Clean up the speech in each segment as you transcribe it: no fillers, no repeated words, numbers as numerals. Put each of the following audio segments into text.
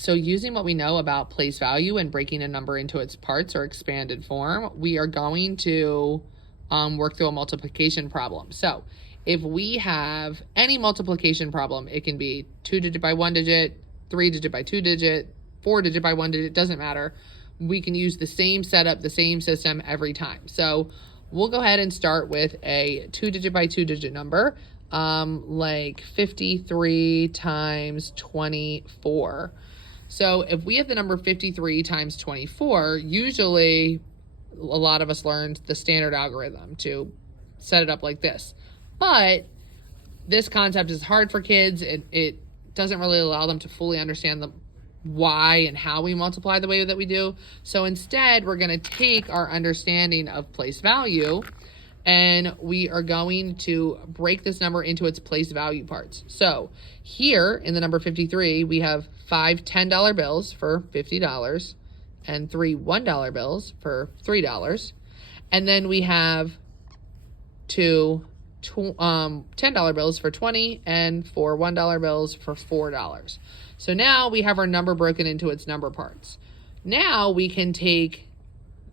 So using what we know about place value and breaking a number into its parts or expanded form, we are going to work through a multiplication problem. So if we have any multiplication problem, it can be 2-digit by 1-digit, 3-digit by 2-digit, 4-digit by 1-digit, doesn't matter. We can use the same setup, the same system every time. So we'll go ahead and start with a 2-digit by 2-digit number, like 53 times 24. So if we have the number 53 times 24, usually a lot of us learned the standard algorithm to set it up like this. But this concept is hard for kids. It doesn't really allow them to fully understand the why and how we multiply the way that we do. So instead, we're going to take our understanding of place value and we are going to break this number into its place value parts. So here in the number 53, we have 5 $10 bills for $50 and 3 $1 bills for $3. And then we have 2 $10 bills for $20 and 4 $1 bills for $4. So now we have our number broken into its number parts. Now we can take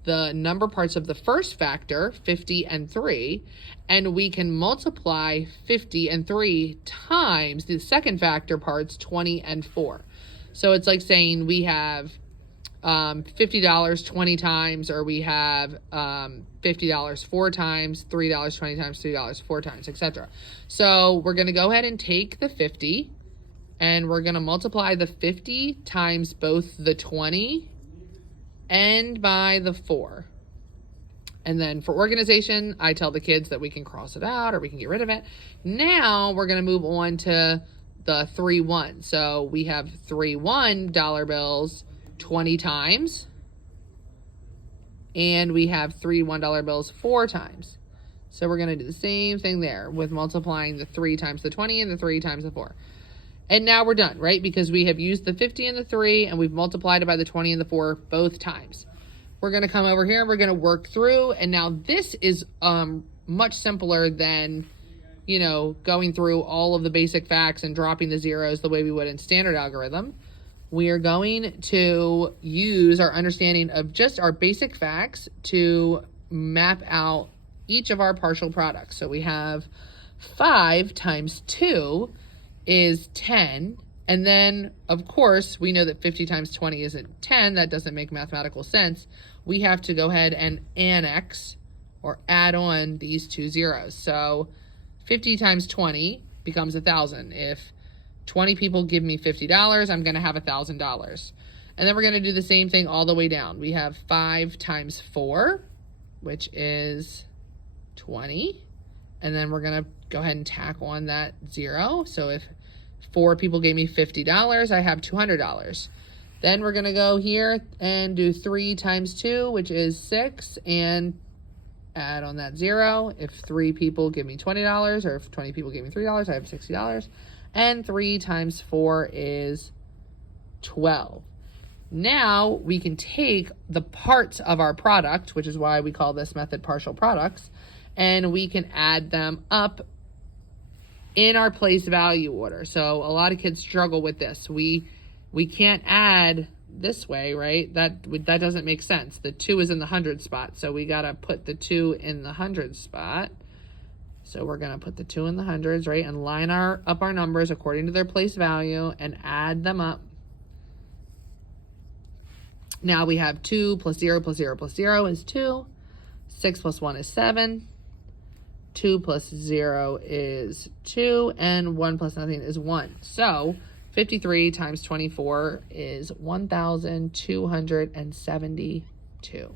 the number parts of the first factor, 50 and 3, and we can multiply 50 and 3 times the second factor parts, 20 and 4. So it's like saying we have $50 20 times, or we have $50 4 times, $3 20 times, $3 4 times, etc. So we're going to go ahead and take the 50, and we're going to multiply the 50 times both the 20 and by the 4. And then for organization, I tell the kids that we can cross it out or we can get rid of it. Now we're going to move on to the 3 1. So we have 3 $1 bills 20 times, and we have 3 $1 bills 4 times. So we're going to do the same thing there with multiplying the 3 times the 20 and the 3 times the 4. And now we're done, right? Because we have used the 50 and the 3, and we've multiplied it by the 20 and the 4 both times. We're going to come over here and we're going to work through. And now this is much simpler than, going through all of the basic facts and dropping the zeros the way we would in standard algorithm. We are going to use our understanding of just our basic facts to map out each of our partial products. So we have 5 times 2 is 10. And then, of course, we know that 50 times 20 isn't 10. That doesn't make mathematical sense. We have to go ahead and annex or add on these 2 zeros. So 50 times 20 becomes 1,000. If 20 people give me $50, I'm going to have $1,000. And then we're going to do the same thing all the way down. We have 5 times 4, which is 20. And then we're going to go ahead and tack on that 0. So if 4 people gave me $50, I have $200. Then we're going to go here and do 3 times 2, which is 6, and add on that 0. If 3 people give me $20, or if 20 people give me $3, I have $60. And 3 times 4 is 12. Now we can take the parts of our product, which is why we call this method partial products, and we can add them up in our place value order. So a lot of kids struggle with this. We can't add this way, right? That doesn't make sense. The 2 is in the 100 spot, so we got to put the 2 in the 100 spot. So we're going to put the 2 in the hundreds, right, and line up our numbers according to their place value and add them up. Now we have 2 plus 0 plus 0 plus 0 is 2. 6 plus 1 is 7. 2 plus 0 is 2. And 1 plus nothing is 1. So 53 times 24 is 1,272.